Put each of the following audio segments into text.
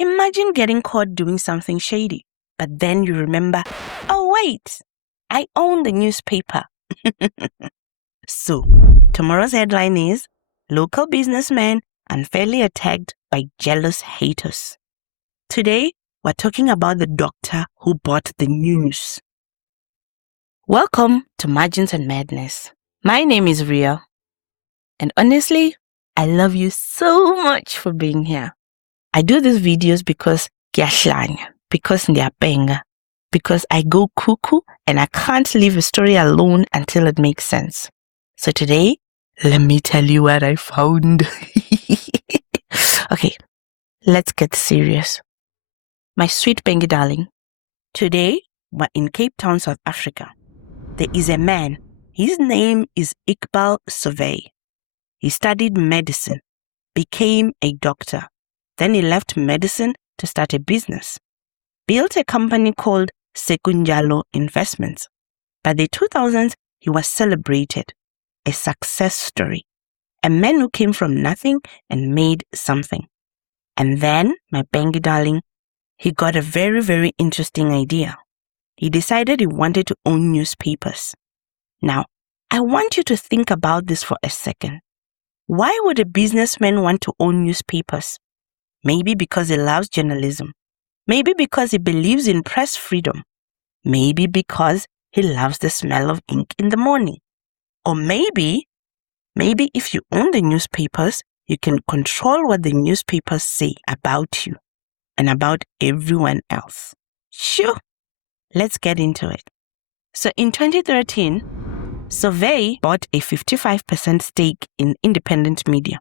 Imagine getting caught doing something shady, but then you remember, oh wait, I own the newspaper. So, tomorrow's headline is Local Businessman Unfairly Attacked by Jealous Haters. Today, we're talking about the doctor who bought the news. Welcome to Margins and Madness. My name is Ria. And honestly, I love you so much for being here. I do these videos because because they're banger, because I go cuckoo and I can't leave a story alone until it makes sense. So today, let me tell you what I found. Okay, let's get serious. My sweet Bengi darling, today we're in Cape Town, South Africa. There is a man. His name is Iqbal Survé. He studied medicine, became a doctor. Then he left medicine to start a business. Built a company called Sekunjalo Investments. By the 2000s, he was celebrated. A success story. A man who came from nothing and made something. And then, my Bengi darling, he got a very, very interesting idea. He decided he wanted to own newspapers. Now, I want you to think about this for a second. Why would a businessman want to own newspapers? Maybe because he loves journalism. Maybe because he believes in press freedom. Maybe because he loves the smell of ink in the morning. Or maybe if you own the newspapers, you can control what the newspapers say about you and about everyone else. Sure, let's get into it. So in 2013, Survé bought a 55% stake in Independent Media,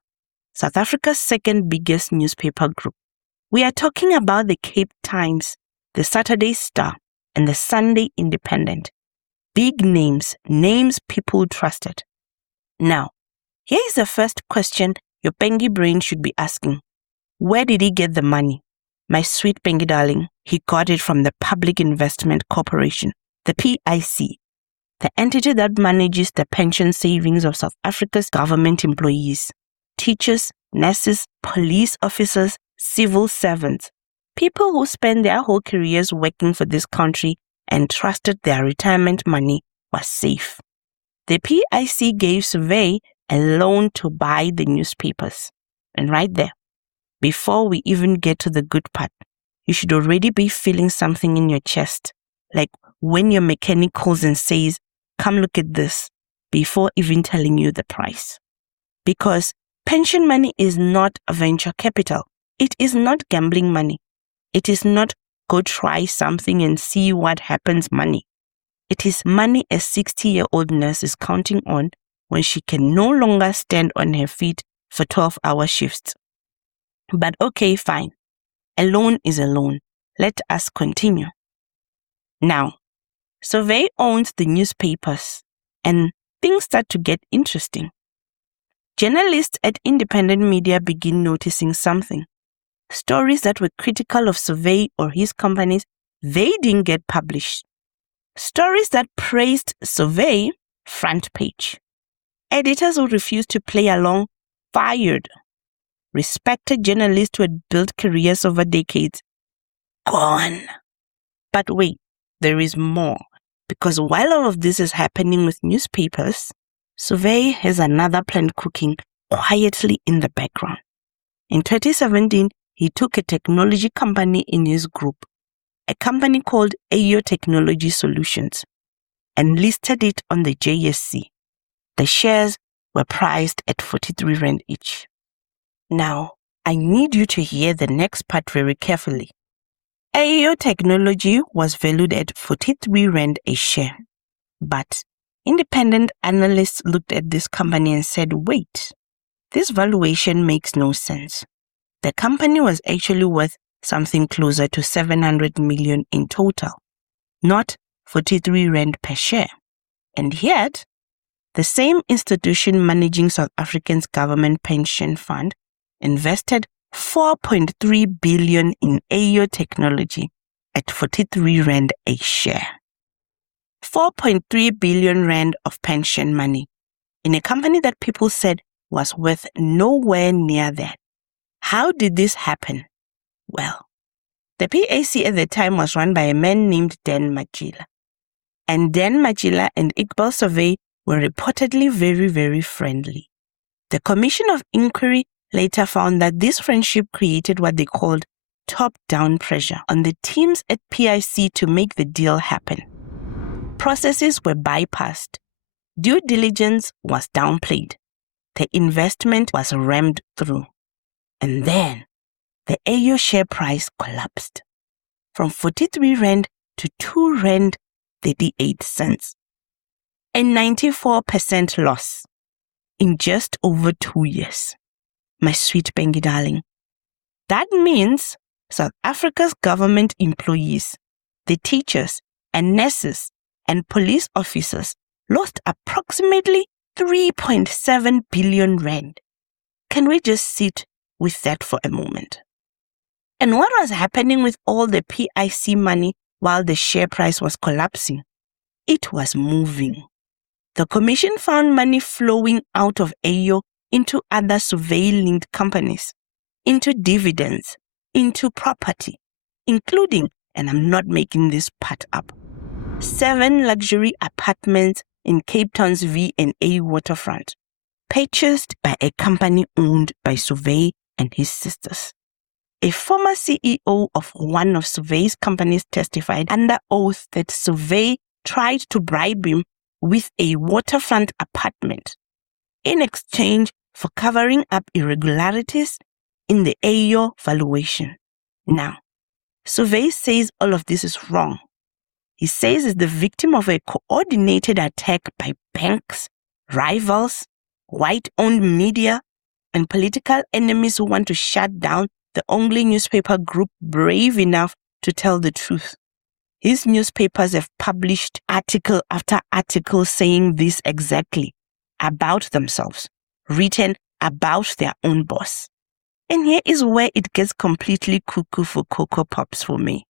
South Africa's second biggest newspaper group. We are talking about the Cape Times, the Saturday Star, and the Sunday Independent. Big names people trusted. Now, here is the first question your Bengi brain should be asking. Where did he get the money? My sweet Bengi darling, he got it from the Public Investment Corporation, the PIC, the entity that manages the pension savings of South Africa's government employees, teachers, nurses, police officers, civil servants, people who spend their whole careers working for this country and trusted their retirement money was safe. The PIC gave Survé a loan to buy the newspapers. And right there, before we even get to the good part, you should already be feeling something in your chest, like when your mechanic calls and says, "Come look at this," before even telling you the price. Because pension money is not venture capital. It is not gambling money. It is not go try something and see what happens money. It is money a 60-year-old nurse is counting on when she can no longer stand on her feet for 12-hour shifts. But okay, fine. A loan is a loan. Let us continue. Now, Survé owns the newspapers, and things start to get interesting. Journalists at Independent Media begin noticing something. Stories that were critical of Survé or his companies, they didn't get published. Stories that praised Survé, front page. Editors who refused to play along, fired. Respected journalists who had built careers over decades, gone. But wait, there is more. Because while all of this is happening with newspapers, Survé has another plan cooking quietly in the background. In 2017, he took a technology company in his group, a company called AO Technology Solutions, and listed it on the JSE. The shares were priced at 43 Rand each. Now, I need you to hear the next part very carefully. AO Technology was valued at 43 Rand a share. But independent analysts looked at this company and said, wait, this valuation makes no sense. The company was actually worth something closer to 700 million in total, not 43 Rand per share. And yet, the same institution managing South Africa's government pension fund invested 4.3 billion in AO Technology at 43 Rand a share. 4.3 billion Rand of pension money in a company that people said was worth nowhere near that. How did this happen? Well, The PAC at the time was run by a man named Dan Matjila. And Dan Matjila and Iqbal Survé were reportedly very, very friendly. The Commission of Inquiry later found that this friendship created what they called top-down pressure on the teams at PIC to make the deal happen. Processes were bypassed. Due diligence was downplayed. The investment was rammed through. And then the AO share price collapsed from 43 Rand to 2 Rand 38 cents. A 94% loss in just over 2 years. My sweet Bengi darling. That means South Africa's government employees, the teachers and nurses and police officers lost approximately 3.7 billion Rand. Can we just sit with that for a moment? And what was happening with all the PIC money while the share price was collapsing? It was moving. The commission found money flowing out of AO into other survey-linked companies, into dividends, into property, including, and I'm not making this part up, 7 luxury apartments in Cape Town's V&A waterfront, purchased by a company owned by Survé and his sisters. A former CEO of one of Survé's companies testified under oath that Survé tried to bribe him with a waterfront apartment in exchange for covering up irregularities in the AO valuation. Now, Survé says all of this is wrong. He says he's the victim of a coordinated attack by banks, rivals, white-owned media, and political enemies who want to shut down the only newspaper group brave enough to tell the truth. His newspapers have published article after article saying this exactly about themselves, written about their own boss. And here is where it gets completely cuckoo for Cocoa Pops for me.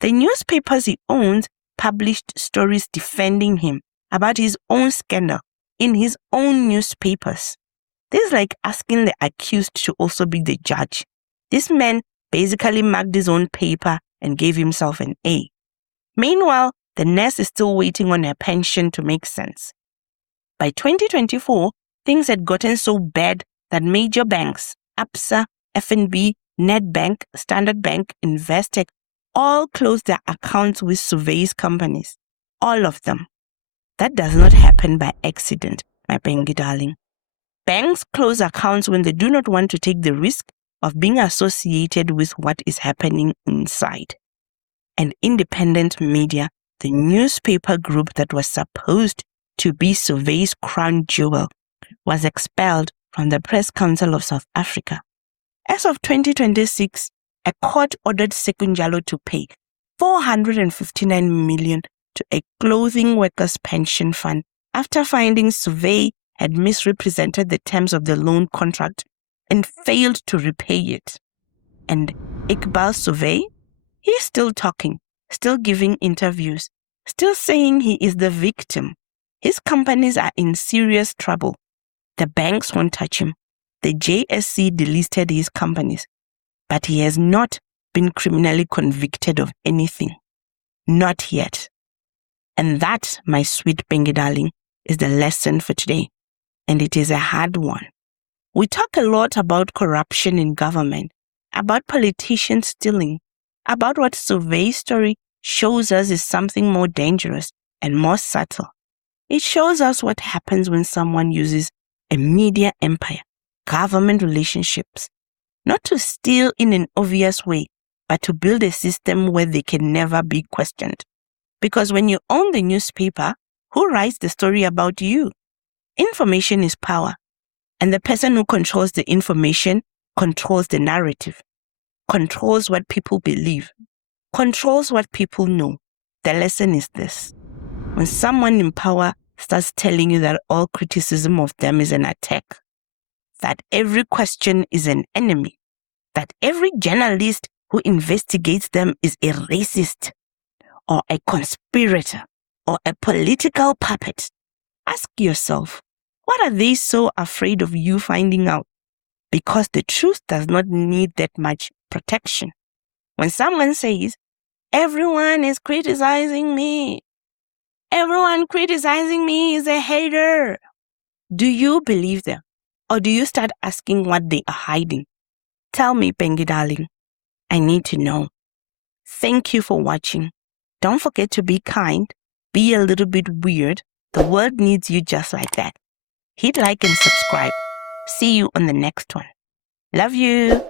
The newspapers he owns published stories defending him about his own scandal in his own newspapers. This is like asking the accused to also be the judge. This man basically marked his own paper and gave himself an A. Meanwhile, the nurse is still waiting on her pension to make sense. By 2024, things had gotten so bad that major banks, Absa, FNB, Nedbank, Standard Bank, Investec, all closed their accounts with Survé's companies. All of them. That does not happen by accident, my Bengi darling. Banks close accounts when they do not want to take the risk of being associated with what is happening inside. And independent media, the newspaper group that was supposed to be Survé's crown jewel, was expelled from the Press Council of South Africa. As of 2026, a court ordered Sekunjalo to pay 459 million to a clothing workers' pension fund after finding Survé had misrepresented the terms of the loan contract and failed to repay it. And Iqbal Survé, he's still talking, still giving interviews, still saying he is the victim. His companies are in serious trouble. The banks won't touch him. The JSC delisted his companies, but he has not been criminally convicted of anything. Not yet. And that, my sweet Bengi darling, is the lesson for today. And it is a hard one. We talk a lot about corruption in government, about politicians stealing, about what Survé's story shows us is something more dangerous and more subtle. It shows us what happens when someone uses a media empire, government relationships, not to steal in an obvious way, but to build a system where they can never be questioned. Because when you own the newspaper, who writes the story about you? Information is power, and the person who controls the information controls the narrative, controls what people believe, controls what people know. The lesson is this. When someone in power starts telling you that all criticism of them is an attack, that every question is an enemy, that every journalist who investigates them is a racist or a conspirator or a political puppet, ask yourself, what are they so afraid of you finding out? Because the truth does not need that much protection. When someone says, everyone is criticizing me, everyone criticizing me is a hater, do you believe them? Or do you start asking what they are hiding? Tell me, Pengi darling. I need to know. Thank you for watching. Don't forget to be kind. Be a little bit weird. The world needs you just like that. Hit like and subscribe. See you on the next one. Love you.